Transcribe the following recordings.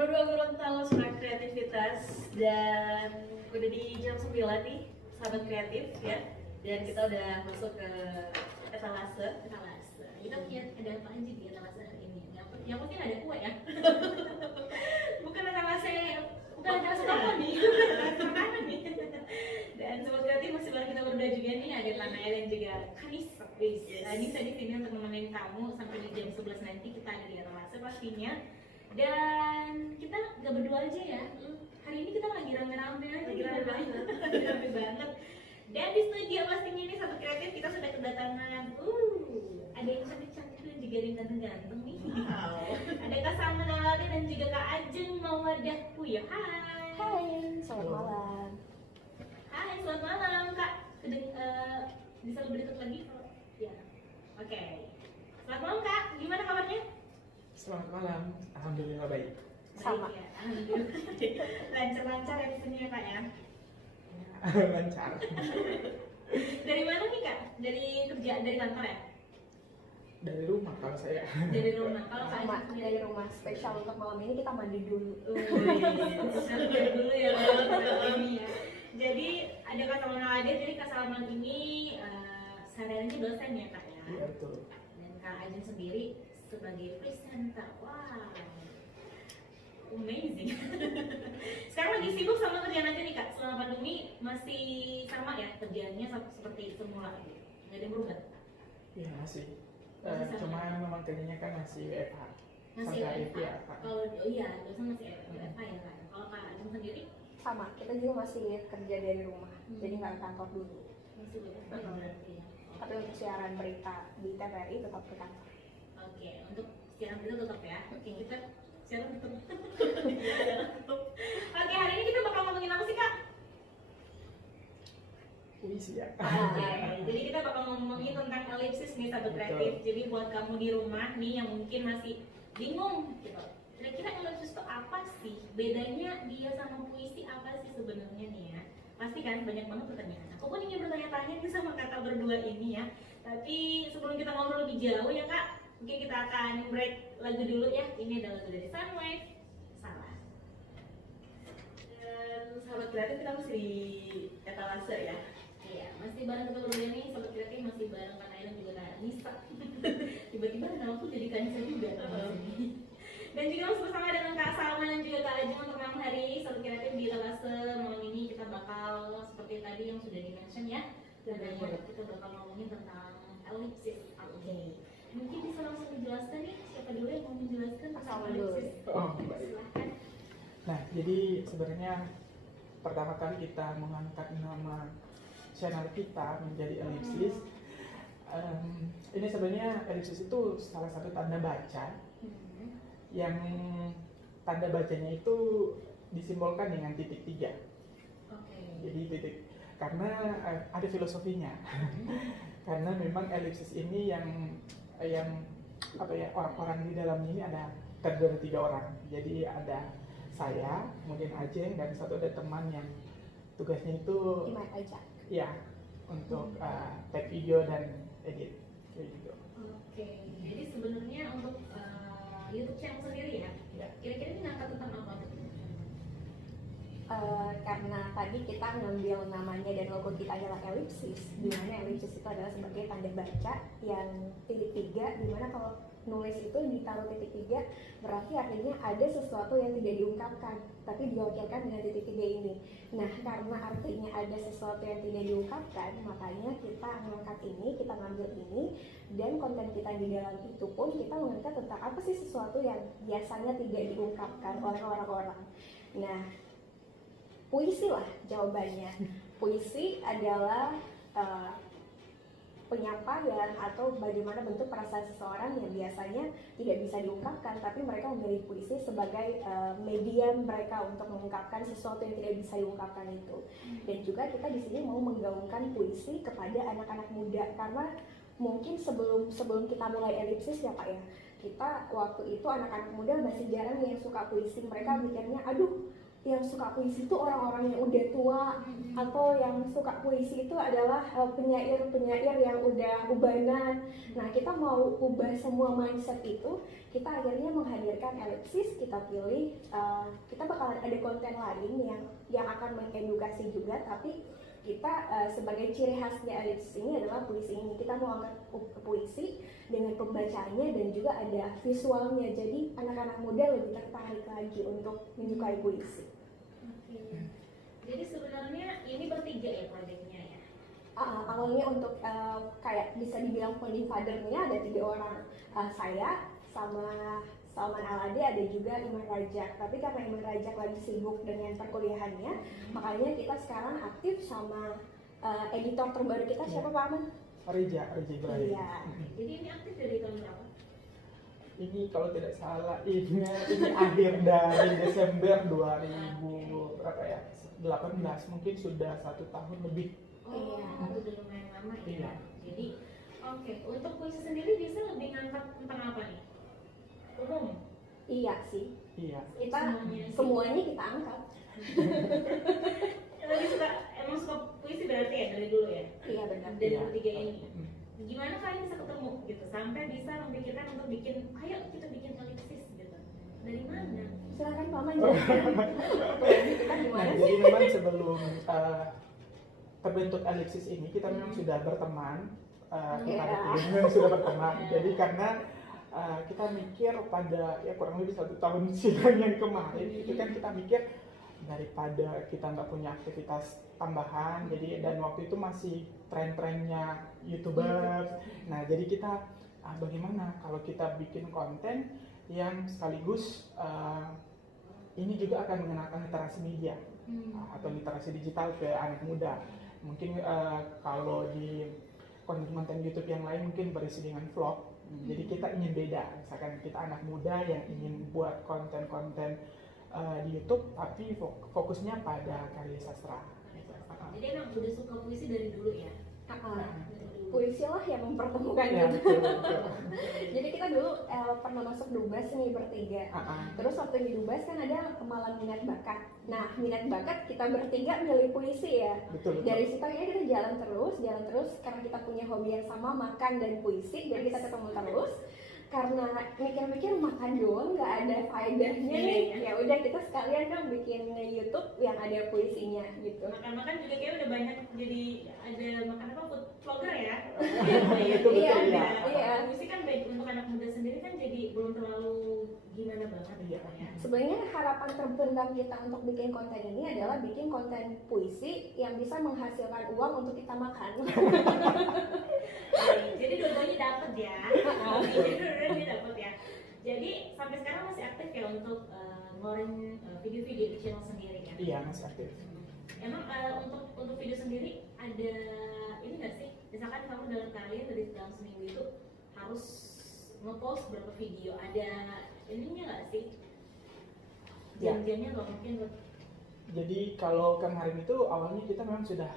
Ngobrol-ngobrol tentang semangat kreativitas dan udah di jam 9 nih, sahabat kreatif ya. Dan kita udah masuk ke etalase. Kita punya ada apa aja di etalase hari ini? Yang penting ada kue ya. bukan etalase apa nih? Etalase makanan nih. Dan sobat kreatif masih bareng kita berdua juga nih, ada Tanaya dan juga Kanisa. Anissa di sini untuk nemenin kamu sampai di jam 11 nanti. Kita ada di etalase pastinya. Dan kita gak berdua aja ya. Hari ini kita lagi rame-rame aja. Lagi rame banget. Lagi rame banget. Dan di studio pastinya ini sahabat kreatif kita sudah kedatangan ada yang cantik-cantik dan juga ada yang ganteng-ganteng nih. Wow. Ada Kak Salma Nalade dan juga Kak Ajeng Mawadah Puyo. Hai, selamat malam. Hai, selamat malam Kak. Bisa lebih dekat lagi? Ya. Oke. Selamat malam Kak, gimana kabarnya? Selamat malam, alhamdulillah baik. Sama. Baik, ya. Alhamdulillah. Lancar-lancar ya di sini ya Kak ya. Lancar. Dari mana nih Kak? Dari kerja, dari kantor ya? Dari rumah kalau saya. Dari rumah. Kalau Kak Sama Ajeng sendiri? dari rumah. Spesial untuk malam ini kita mandi dulu. Santai dulu ya kalau ini ya. Jadi ada Kak Salman Nalade, jadi Kak Salman ini sehari-harinya dosen ya Kak ya. Iya betul. Dan Kak Ajeng sendiri sebagai presenter. Wah, amazing. Sekarang lagi sibuk sama kerjaan aja nih Kak. Selama pandemi masih sama ya kerjaannya seperti semula gitu. Nggak ada yang berubah. Iya masih. Masih sama. Cuma memang kerjanya kan masih WFH. Masih Sampai WFH. ya, Pak. Kalau iya, dosen masih WFH ya Kak. Kalau Kak Ajeng sendiri Sama, kita juga masih kerja dari rumah. Jadi nggak ke kantor dulu. masih WFH berarti ya. Tapi untuk siaran berita di TVRI tetap ke kantor. Oke, untuk siaran berita tetap ya. Oke, kita siaran tetap. Oke, hari ini kita bakal ngomongin apa sih Kak? Puisi ya. Oke, jadi kita bakal ngomongin tentang elipsis nih sahabat kreatif. Jadi buat kamu di rumah nih yang mungkin masih bingung gitu. Kira-kira elipsis itu apa sih? Bedanya dia sama puisi apa sih sebenarnya nih ya? Pasti kan banyak banget pertanyaan. Aku pun ingin bertanya-tanya nih sama kakak berdua ini ya. Tapi sebelum kita ngobrol lebih jauh ya Kak, mungkin kita akan break lagu dulu ya. Ini adalah lagu dari Sunwave. Salah. Dan sahabat kreatif kita masih di etalase ya. Iya, masih bareng kita berdua nih, sobat kreatif masih bareng Kak Naya dan juga Kak Nisa. Tiba-tiba nama aku jadi Kak Nisa juga. Dan juga masih bersama dengan Kak Salma dan juga Kak Ajeng untuk malam hari sobat kreatif di etalase. Malam ini kita bakal seperti tadi yang sudah di-mention ya. Tentunya kita bakal ngomongin tentang elipsis. Oke. Mungkin bisa langsung dijelaskan nih, siapa dulu yang mau menjelaskan tentang Salma dulu. elipsis? Oh, baik. Silahkan. Nah, jadi sebenarnya pertama kali kita mengangkat nama channel kita menjadi elipsis. Ini sebenarnya elipsis itu salah satu tanda baca yang tanda bacanya itu disimbolkan dengan titik 3. Oke. Jadi titik karena ada filosofinya. Karena memang elipsis ini yang apa ya, orang-orang di dalamnya ini ada terdiri 3 orang. Jadi ada saya, kemudian Ajeng, dan satu ada teman yang tugasnya itu Iman aja. ya untuk take video dan edit kayak gitu. Oke, jadi sebenarnya untuk YouTube channel sendiri ya, Ya. kira-kira ini ngangkat tentang apa tuh? Karena tadi kita ngambil namanya dan logo kita adalah elipsis, di mana elipsis itu adalah sebagai tanda baca yang titik 3, di mana kalau nulis itu ditaruh titik 3 berarti artinya ada sesuatu yang tidak diungkapkan tapi diwakilkan dengan titik 3 ini. Nah, karena artinya ada sesuatu yang tidak diungkapkan, makanya kita mengangkat ini, kita ngambil ini, dan konten kita di dalam itu pun kita mengangkat tentang apa sih sesuatu yang biasanya tidak diungkapkan oleh orang-orang. Nah, puisi lah jawabannya. Puisi adalah penyampaian atau bagaimana bentuk perasaan seseorang yang biasanya tidak bisa diungkapkan, tapi mereka memilih puisi sebagai medium mereka untuk mengungkapkan sesuatu yang tidak bisa diungkapkan itu. Dan juga kita di sini mau menggaungkan puisi kepada anak-anak muda, karena mungkin sebelum kita mulai elipsis ya Pak ya, kita waktu itu anak-anak muda masih jarang yang suka puisi. Mereka mikirnya, aduh yang suka puisi itu orang-orang yang udah tua, atau yang suka puisi itu adalah penyair-penyair yang udah ubanan. Nah, kita mau ubah semua mindset itu, kita akhirnya menghadirkan Elipsis. Kita pilih, kita bakalan ada konten lain yang akan mengedukasi juga, tapi kita sebagai ciri khasnya Elipsis ini adalah puisi ini. Kita mau angkat puisi dengan pembacaannya dan juga ada visualnya, jadi anak-anak muda lebih tertarik lagi untuk menyukai puisi. Oke. Jadi sebenarnya ini bertiga ya proyeknya ya? Awalnya untuk kayak bisa dibilang founding father-nya ada 3 orang, saya sama Salman Alade, ada juga Iman Rajak. Tapi karena Iman Rajak lagi sibuk dengan perkuliahannya, makanya kita sekarang aktif sama editor terbaru kita, siapa Pak Aman? Rija Ibrahim. Iya. Jadi ini aktif dari tahun berapa? Ini kalau tidak salah ini akhir dari Desember 2000 berapa ya? 18, mungkin sudah 1 tahun lebih. Oh, Iya. udah lumayan lama ya. Iya. Jadi, oke. Untuk puisi sendiri bisa lebih ngangkat tentang apa nih? Umum? Iya sih, Iya. kita Semuanya sih. semuanya kita angkat. Lagi emang suka puisi berarti ya dari dulu ya? Iya benar. Dari Iya. bertiga ini. Hmm. Gimana kalian bisa ketemu gitu sampai bisa memikirkan untuk bikin, ayo kita bikin Elipsis gitu. Dari mana? Silakan Pak Aman jelaskan. Apalagi kita Nah, gimana jadi sih? memang sebelum terbentuk Elipsis ini kita memang sudah berteman, memang sudah berteman. Jadi karena kita mikir pada ya kurang lebih 1 tahun silam yang kemarin itu kan kita mikir daripada kita nggak punya aktivitas tambahan, jadi dan waktu itu masih tren-trennya YouTubers. Nah, jadi kita bagaimana kalau kita bikin konten yang sekaligus ini juga akan mengenalkan literasi media atau literasi digital ke anak muda. Mungkin kalau di konten YouTube yang lain mungkin berisi dengan vlog. Jadi kita ingin beda, misalkan kita anak muda yang ingin buat konten-konten di YouTube, tapi fokusnya pada karya sastra. Jadi emang udah suka puisi dari dulu ya? Puisi lah yang mempertemukan Ya, gitu. betul, betul. Jadi kita dulu pernah masuk Dubas nih bertiga. Terus waktu di Dubas kan ada malam minat bakat. Nah, minat bakat kita bertiga milih puisi ya. Betul, betul. Dari situ akhirnya kita jalan terus karena kita punya hobi yang sama, makan dan puisi, jadi kita ketemu terus. Karena mikir-mikir makan doang nggak ada faedahnya nih, ya udah kita sekalian dong bikin YouTube yang ada puisinya gitu. Makan-makan juga kayak udah banyak, jadi ada makan apa, food vlogger ya? Betul, Iya, iya. iya. Puisi kan baik untuk anak muda sendiri kan jadi belum terlalu gimana banget gitu ya. Sebenarnya harapan terbesar kita untuk bikin konten ini adalah bikin konten puisi yang bisa menghasilkan uang untuk kita makan. Jadi dua-duanya dapet ya. Jadi dua-duanya dapet ya. Jadi sampai sekarang masih aktif ya untuk ngeluarin video-video di channel sendiri kan? Iya, masih aktif. Emang untuk video sendiri ada ini nggak sih? Misalkan kamu dalam kalian dalam seminggu itu harus nge-post berapa video? Ada ininya nggak sih? Ya. Jam-jamnya nggak mungkin tuh. Jadi kalau kemarin itu awalnya kita memang sudah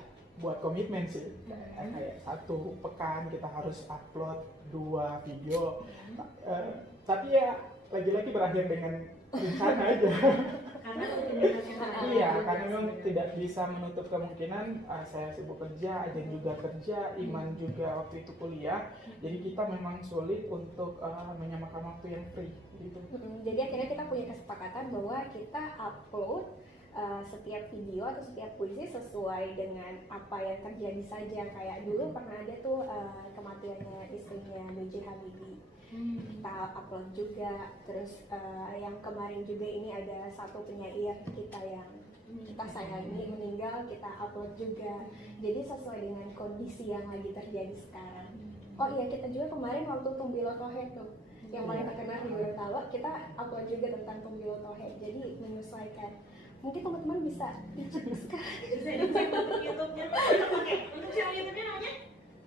buat komitmen sih, kayak 1 pekan kita harus upload 2 video. Tapi ya lagi-lagi berakhir dengan rencana aja. Karena rutinitas yang ada. Iya, karena memang tidak bisa menutup kemungkinan saya sibuk kerja, Ajen juga kerja, Iman juga waktu itu kuliah. Jadi kita memang sulit untuk menyamakan waktu yang free gitu. Jadi akhirnya kita punya kesepakatan bahwa kita upload setiap video atau setiap puisi sesuai dengan apa yang terjadi saja. Kayak dulu pernah ada tuh kematiannya istrinya B.J. Habibie, kita upload juga. Terus yang kemarin juga ini ada satu penyair kita yang kita sayangi meninggal, kita upload juga. Jadi sesuai dengan kondisi yang lagi terjadi sekarang. Oh iya, kita juga kemarin waktu Tumbilo Tohe tuh yang paling terkenal di Gorontalo, kita upload juga tentang Tumbilo Tohe. Jadi menyesuaikan. Mungkin teman-teman bisa dicek sekarang. Bisa dicek untuk YouTube-nya. Oke, untuk channel YouTube-nya namanya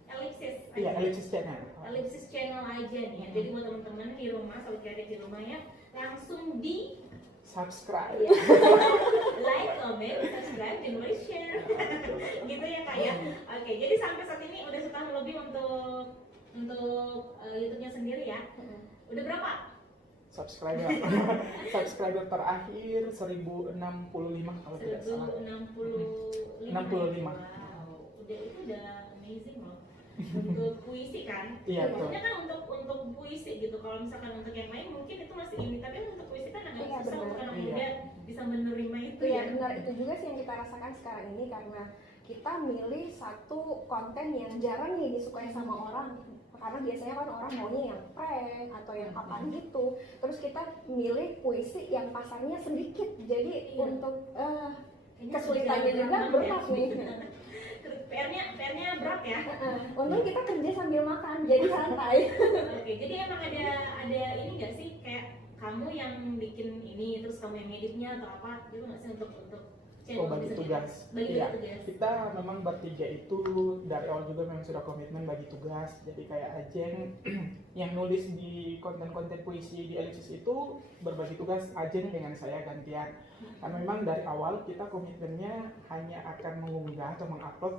Elipsis. Iya, Elipsis Channel. Elipsis Channel aja nih ya. Jadi buat teman-teman di rumah, sobat kreatif di rumah ya, langsung di Subscribe. like, comment, subscribe, dan boleh share. Gitu ya Kak ya. Oke, jadi sampai saat ini udah setahun lebih untuk YouTube-nya sendiri ya. Udah berapa subscriber. Subscriber terakhir 1065 kalau tidak salah. 1065. 65. Wow, itu udah amazing loh. Untuk puisi kan? Iya, betul. Maksudnya kan untuk puisi gitu. Kalau misalkan untuk yang lain mungkin itu masih ini, tapi untuk puisi kan agak Iya, susah benar. untuk anak Iya. muda bisa menerima itu Iya ya. benar, itu juga sih yang kita rasakan sekarang ini karena kita milih satu konten yang jarang nih disukai sama orang, karena biasanya kan orang maunya yang prank atau yang apaan gitu, terus kita milih puisi yang pasarnya sedikit, jadi Iya. untuk Kayaknya kesulitannya sudah juga berat ya. nih. PR-nya berat ya. Untung kita kerja sambil makan, jadi santai. Oke, jadi emang ada ini nggak sih kayak kamu yang bikin ini terus kamu yang editnya atau apa gitu nggak sih untuk channel Bagi bisa tugas. bagi Iya. tugas. Kita memang bertiga itu dari awal juga memang sudah komitmen bagi tugas. Jadi kayak Ajeng yang nulis di konten-konten puisi di Ellipsis itu berbagi tugas, Ajeng dengan saya gantian. Karena memang dari awal kita komitmennya hanya akan mengunggah atau mengupload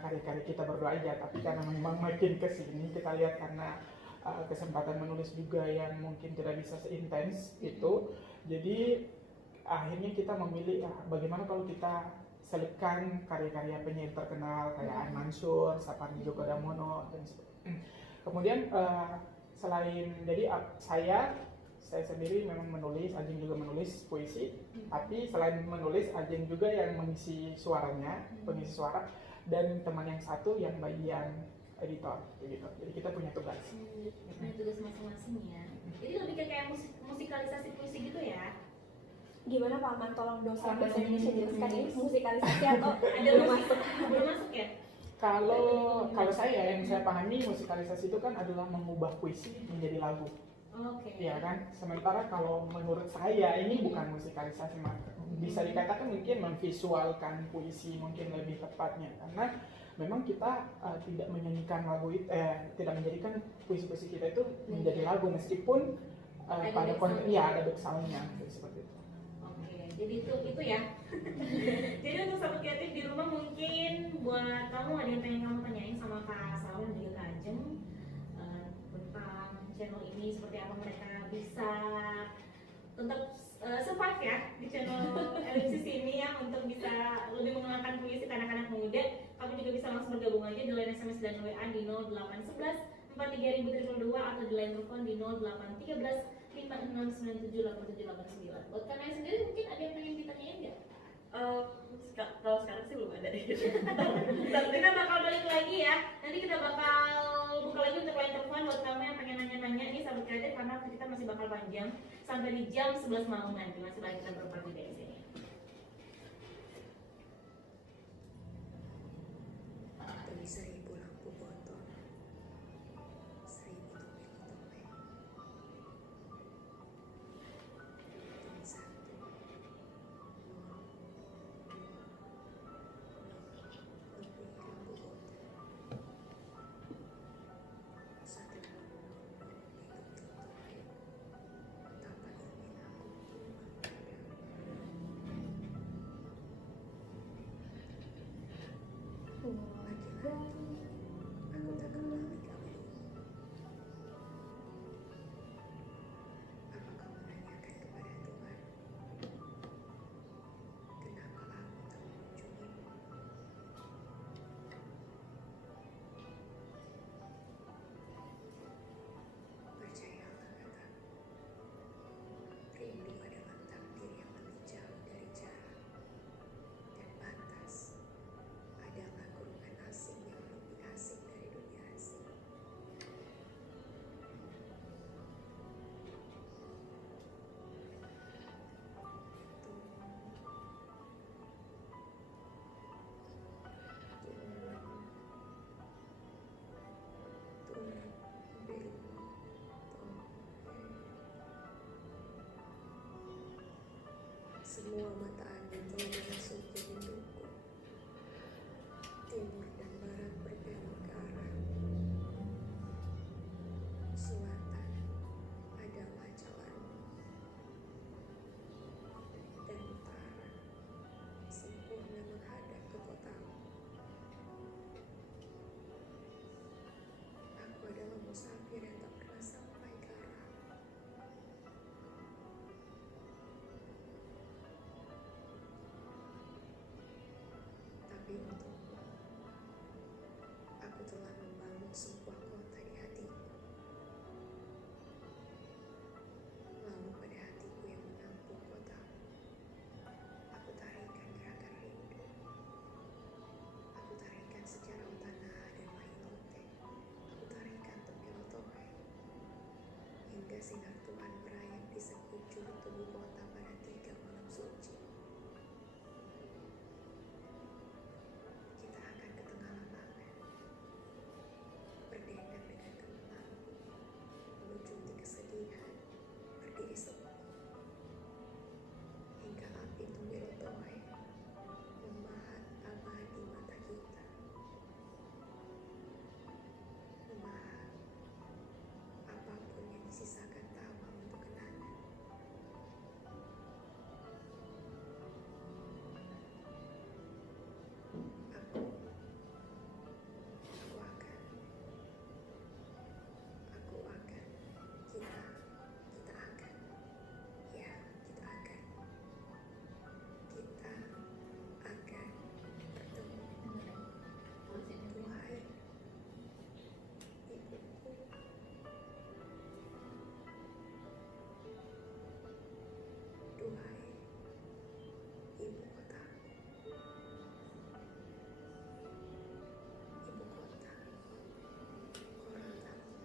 karya-karya kita berdua aja. Tapi karena memang makin kesini kita lihat karena kesempatan menulis juga yang mungkin tidak bisa seintens itu. Jadi akhirnya kita memilih bagaimana kalau kita selipkan karya-karya penyair terkenal kayak An Mansur, Sapardi Djoko Damono dan sebagainya. Kemudian selain jadi saya sendiri memang menulis, Ajeng juga menulis puisi, tapi selain menulis Ajeng juga yang mengisi suaranya, pengisi suara, dan teman yang satu yang bagian editor gitu. Jadi kita punya tugas. Punya tugas masing-masing ya. Jadi lebih kayak musikalisasi puisi gitu ya. Gimana Pak Man, tolong dong bahasa Indonesia jelaskan ini musikalisasi atau Ada belum musik masuk? belum masuk ya? Kalau saya yang saya pahami musikalisasi itu kan adalah mengubah puisi menjadi lagu. Oke. Iya kan? Sementara kalau menurut saya ini bukan musikalisasi, bisa dikatakan mungkin memvisualkan puisi mungkin lebih tepatnya, karena memang kita tidak menyanyikan lagu itu, tidak menjadikan puisi-puisi kita itu menjadi lagu meskipun pada konten ada back sound-nya seperti itu. Oke, jadi itu ya. Jadi untuk sahabat kreatif di rumah mungkin buat kamu ada yang pengen kamu tanyain sama Kak Salma dan juga Kak Ajeng tentang channel ini seperti apa mereka bisa tetap survive ya di channel Ellipsis ini ya, untuk bisa lebih mengenalkan puisi ke anak-anak muda. Kamu juga bisa langsung bergabung aja di line SMS dan WA di 0811 43000 atau di line telepon di 0813 56978789. Buat kalian sendiri mungkin ada yang pengen ditanyain nggak? Kalau sekarang sih belum ada deh. Kita bakal balik lagi ya. Nanti kita bakal buka lagi untuk line telepon buat kamu yang pengen nanya-nanya nih sahabat kreatif, karena waktu kita masih bakal panjang sampai di jam 11 malam nanti. Masih banyak kita berempat juga di sini. Demi 1000 lampu botol, 1000 topeng-topeng, demi 1, 0, 2, 0, lebih lampu botol, 1 hidup topeng, tanpa ingin aku tumbang padamu. Laki-laki, aku tak kembali kamu. Apa kau menanyakan kepada Tuhan, kenapa aku tak mengunjungimu? Percayalah kataku, rindu adalah takdir yang lebih jauh dari jarak, dan pantas adalah kurungan asing yang lebih asing dari dunia asing. Semua mata angin telah memasuki hidupku. Timur dan barat berbelok ke arah. Selatan adalah jalanmu, dan utara sempurna menghadap ke kotamu. Aku adalah musafir yang tak pernah sampai ke arah. di tubuh kota pada 3 malam suci. Kita akan ke tengah lapangan, berdendang dengan gemilang, melucuti kesedihan, berdiri sepi, hingga api Tumbilotoe memahat abadi mata kita, memahat apapun yang disisakan tawa untuk kenangan. Aku akan, kita akan, ya kita akan bertemu. Duhai ibuku, duhai ibu kotaku, ibu kota Korontalo.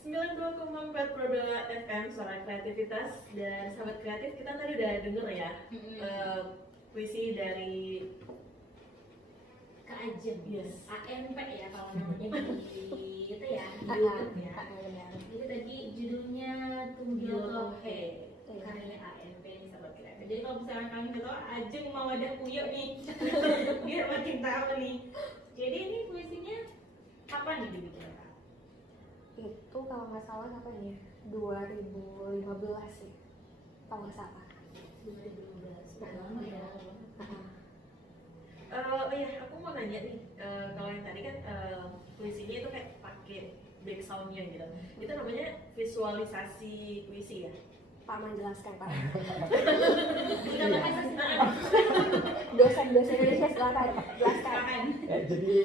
Sembilan 92,4 Probela FM, suara kreativitas. Dan sahabat kreatif, kita tadi udah denger ya puisi dari Kak Ajeng, Yes. ANP ya kalau namanya di itu ya, di YouTube ya. Benar. Jadi tadi judulnya Tumbilotohe, karyanya ANP nih sahabat kreatif. Jadi kalau misalnya kalian nggak tahu, Ajeng mau ada Puyo nih, biar makin tahu nih. Jadi ini puisinya kapan nih dibikin Kak? Itu kalau nggak salah kapan ya? 2015 sih, kalau nggak salah. 2015, udah lama ya. Oh iya, aku mau nanya nih, kalau yang tadi kan puisinya itu kayak pakai back soundnya gitu. Itu namanya visualisasi puisi ya? Pak menjelaskan Pak. Bukan pakai sih, Dosen Indonesia silakan jelaskan. silakan. Jadi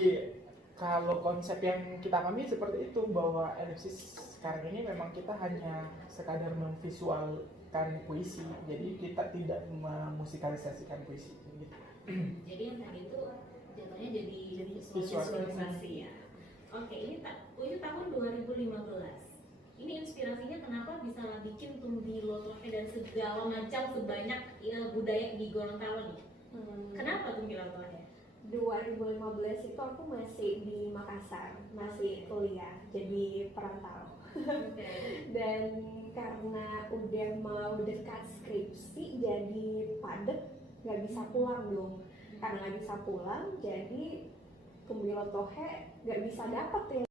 kalau konsep yang kita pahami seperti itu, bahwa elipsis sekarang ini memang kita hanya sekadar memvisualkan puisi, jadi kita tidak memusikalisasikan puisi gitu. Jadi yang tadi itu jatuhnya jadi Visualisasi ya. Oke, ini tahun 2015. Ini inspirasinya kenapa bisa lah bikin Tumbilotohe dan segala macam sebanyak budaya di Gorontalo nih? Kenapa Tumbilotohe? 2015 itu aku masih di Makassar, masih kuliah, jadi perantau. Dan karena udah mau dekat skripsi, jadi padet, nggak bisa pulang dong. Karena nggak bisa pulang, jadi Tumbilotohe nggak bisa dapat ya.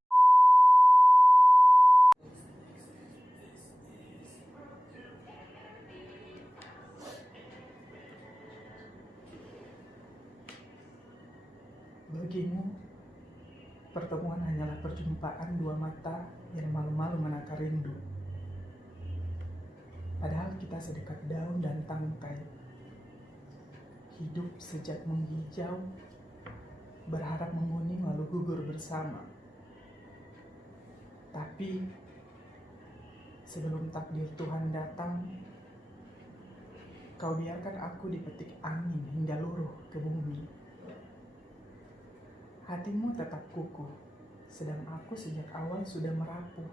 Bagimu, pertemuan hanyalah perjumpaan dua mata yang malu-malu menakar rindu. Padahal kita sedekat daun dan tangkai. Hidup sejak menghijau, berharap menguning lalu gugur bersama. Tapi sebelum takdir Tuhan datang, kau biarkan aku dipetik angin hingga luruh ke bumi. Hatimu tetap kukuh, sedang aku sejak awal sudah merapuh.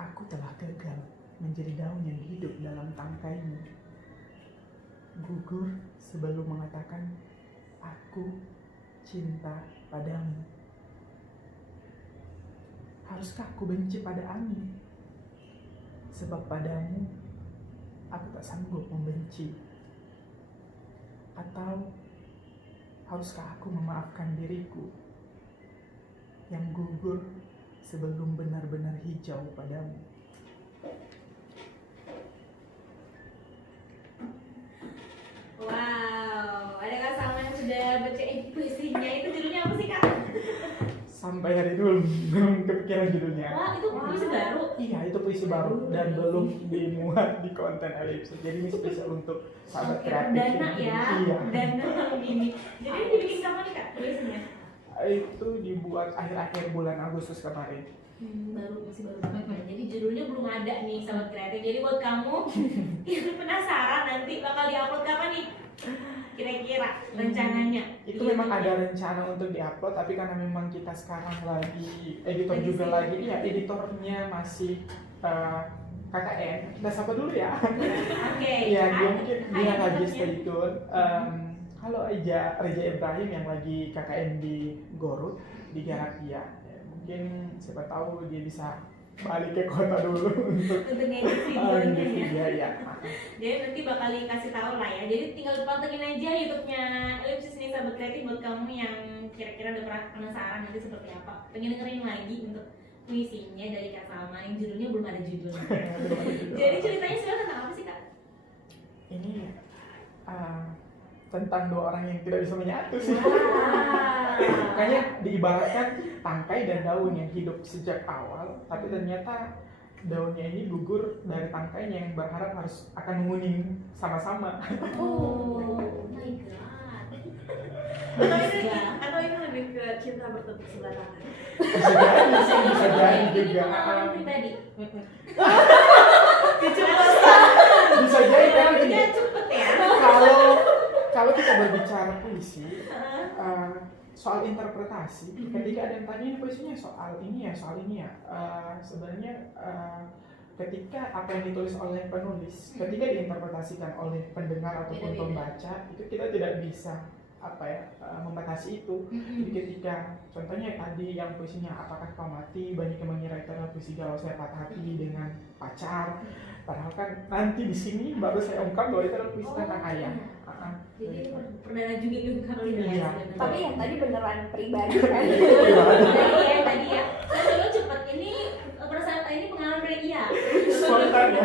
Aku telah gagal menjadi daun yang hidup dalam tangkaimu. Gugur sebelum mengatakan, aku cinta padamu. Haruskah aku benci pada angin? Sebab padamu, aku tak sanggup membenci. Atau haruskah aku memaafkan diriku yang gugur sebelum benar-benar hijau padamu? Wow, ada Kak Salma yang sudah bacain puisinya. Itu judulnya apa sih Kak? Sampai hari ini belum kepikiran judulnya. Wah, itu puisi baru. Iya, itu puisi baru dan belum dimuat di konten elipsis. Jadi ini spesial untuk sahabat kreatif. Dana ya, Iya. dana ini. Jadi ini dibikin kapan nih Kak puisinya? Itu dibuat akhir-akhir bulan Agustus kemarin. Masih baru banget ya. Jadi judulnya belum ada nih sahabat kreatif. Jadi buat kamu yang penasaran nanti bakal diupload kapan nih? Kira-kira rencananya? Itu memang ada rencana untuk diupload, tapi karena memang kita sekarang lagi editor Lagi juga sibuk. lagi, ya editornya masih KKN. Kita sapa dulu ya. Oke. Iya, dia Hai. mungkin Hai dia lagi editornya. stay tune. Halo Reza Ibrahim yang lagi KKN di Garut di Garakia. Mungkin siapa tahu dia bisa balik ke kota dulu untuk Untuk ngedit ngedit videonya ya. video ya. Jadi nanti bakal dikasih tahu lah ya. Jadi tinggal pantengin aja YouTube-nya Ellipsis nih sahabat kreatif buat kamu yang kira-kira udah pernah penasaran nanti seperti apa. Pengen dengerin lagi untuk puisinya dari Kak Salma yang judulnya belum ada judulnya. Jadi ceritanya sebenarnya tentang apa sih Kak? Ini tentang dua orang yang tidak bisa menyatu sih. Kayaknya diibaratkan tangkai dan daun yang hidup sejak awal, tapi ternyata daunnya ini gugur dari tangkainya yang berharap harus akan menguning sama-sama. Oh my god. Atau ini lebih ke cinta bertepuk sebelah tangan. Bisa jadi Ini juga. pengalaman pribadi. Bisa jadi kan gini. Udah cepet ya. Kalau kita berbicara puisi, soal interpretasi, ketika ada yang tanya ini puisinya soal ini ya, sebenarnya ketika apa yang ditulis oleh penulis, ketika diinterpretasikan oleh pendengar ataupun Beda-beda. pembaca, itu kita tidak bisa membatasi itu. Jadi ketika contohnya tadi yang puisinya apakah kau mati, banyak yang mengira itu adalah puisi galau saya patah hati dengan pacar, padahal kan nanti di sini baru saya ungkap bahwa itu adalah puisi tentang ayah. Jadi ini perdana juga nih kalau ini Iya. Tapi yang tadi beneran pribadi kan. tadi ya. Saya dulu cepet ini perasaan ini pengalaman ya. Spontan ya.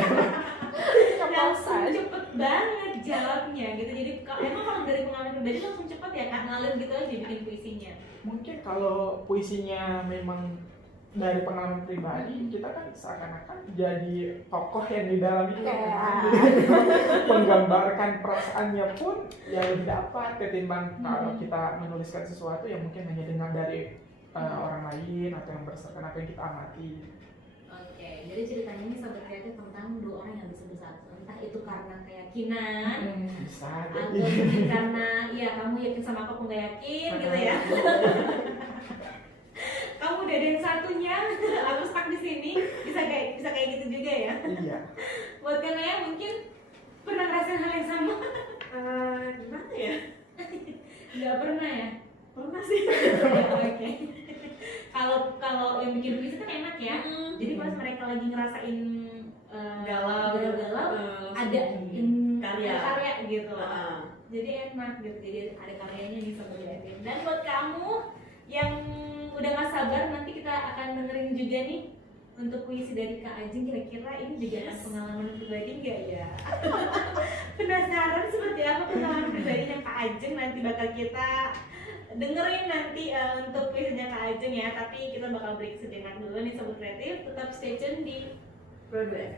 Langsung cepet banget jawabnya gitu. Jadi emang kalau dari pengalaman pribadi langsung cepet ya Kak, ngalir gitu aja bikin puisinya. Mungkin kalau puisinya memang dari pengalaman pribadi, kita kan seakan-akan jadi tokoh yang di dalam itu menggambarkan perasaannya pun ya lebih dapat ketimbang kalau kita menuliskan sesuatu yang mungkin hanya dengar dari orang lain atau yang berdasarkan apa yang kita amati. Oke, jadi ceritanya ini sahabat kreatif tentang dua orang yang bisa bersatu. Entah itu karena keyakinan Bisa atau jadi. mungkin karena ya kamu yakin sama aku nggak yakin gitu ya. Kamu udah ada yang satunya, aku stuck di sini, bisa kayak gitu juga ya. Iya. Buat kalian mungkin pernah ngerasain hal yang sama? Gimana ya? Nggak pernah ya? Pernah sih. Ya, oke. Kalau yang bikin puisi kan enak ya. Jadi pas mereka lagi ngerasain galau, ada karya gitu. Jadi enak gitu. Jadi ada karyanya nih sama Devin. Dan buat kamu yang udah gak sabar, nanti kita akan dengerin juga nih untuk puisi dari Kak Ajeng. Kira-kira ini juga ada pengalaman pribadi nggak ya? Penasaran seperti apa pengalaman pribadinya Kak Ajeng? Nanti bakal kita dengerin nanti untuk puisinya Kak Ajeng ya. Tapi kita bakal break sejenak dulu nih sobat kreatif. Tetap stay tune di Produk.